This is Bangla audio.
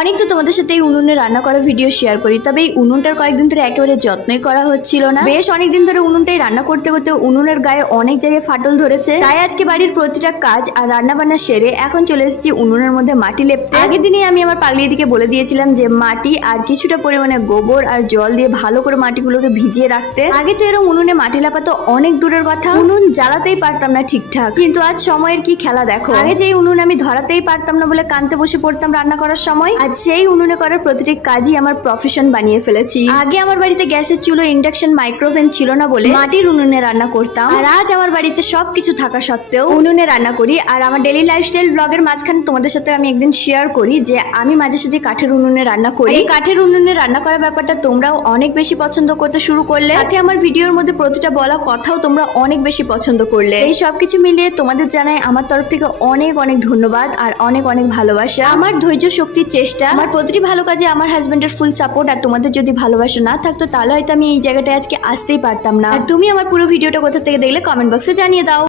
অনেক তো তোমাদের সাথে এই উনুনে রান্না করা ভিডিও শেয়ার করি, তবে এই উনুনটার কয়েকদিন ধরে একেবারে যত্নই করা হচ্ছিল না। বেশ অনেকদিন ধরে উনুনটাই রান্না করতে করতে উনুনের গায়ে অনেক জায়গায় ফাটল ধরেছে। তাই আজকে বাড়ির প্রতিটা কাজ আর রান্না বান্না সেরে এখন চলে এসেছি উনুনের মধ্যে মাটি লেপতে। আগের দিনই আমি আমার পাগলি দিকে বলে দিয়েছিলাম যে মাটি আর কিছুটা পরিমাণে গোবর আর জল দিয়ে ভালো করে মাটিগুলোকে ভিজিয়ে রাখতে। আগে তো এরকম উনুনে মাটি লেপা তো অনেক দূরের কথা, উনুন জ্বালাতেই পারতাম না ঠিকঠাক। কিন্তু আজ সময়ের কি খেলা দেখো, আগে যে উনুন আমি ধরাতেই পারতাম না বলে কানতে বসে পড়তাম রান্না করার সময়, আজ সেই উনুনে করার প্রতিটি কাজই আমার প্রফেশন বানিয়ে ফেলেছি। আগে আমার বাড়িতে গ্যাসের চুলো, ইন্ডাকশন, মাইক্রোওভেন ছিল না বলে মাটির উনুনে রান্না করতাম, আর আজ আমার বাড়িতে সবকিছু থাকা সত্ত্বেও উনুনে রান্না করি। আর আমার ডেইলি লাইফস্টাইল ব্লগের মাঝখানে তোমাদের সাথে আমি একদিন শেয়ার করি যে আমি মাঝে সাঝে কাঠের উনুনে রান্না করি। এই কাঠের উনুনে রান্না করার ব্যাপারটা তোমরাও অনেক বেশি পছন্দ করতে শুরু করলে, সাথে আমার ভিডিওর মধ্যে প্রতিটা বলা কথাও তোমরা অনেক বেশি পছন্দ করলে। এই সবকিছু মিলিয়ে তোমাদের জানাই আমার তরফ থেকে অনেক অনেক ধন্যবাদ আর অনেক অনেক ভালোবাসা। আমার ধৈর্য, শক্তির চেষ্টা, আমার প্রতিটি ভালো কাজে আমার হাজবেন্ডের ফুল সাপোর্ট, আর তোমাদের যদি ভালোবাসা না থাকতো তাহলে হয়তো আমি এই জায়গাটায় আজকে আসতেই পারতাম না। আর তুমি আমার পুরো ভিডিওটা কোথা থেকে দেখলে কমেন্ট বক্সে জানিয়ে দাও।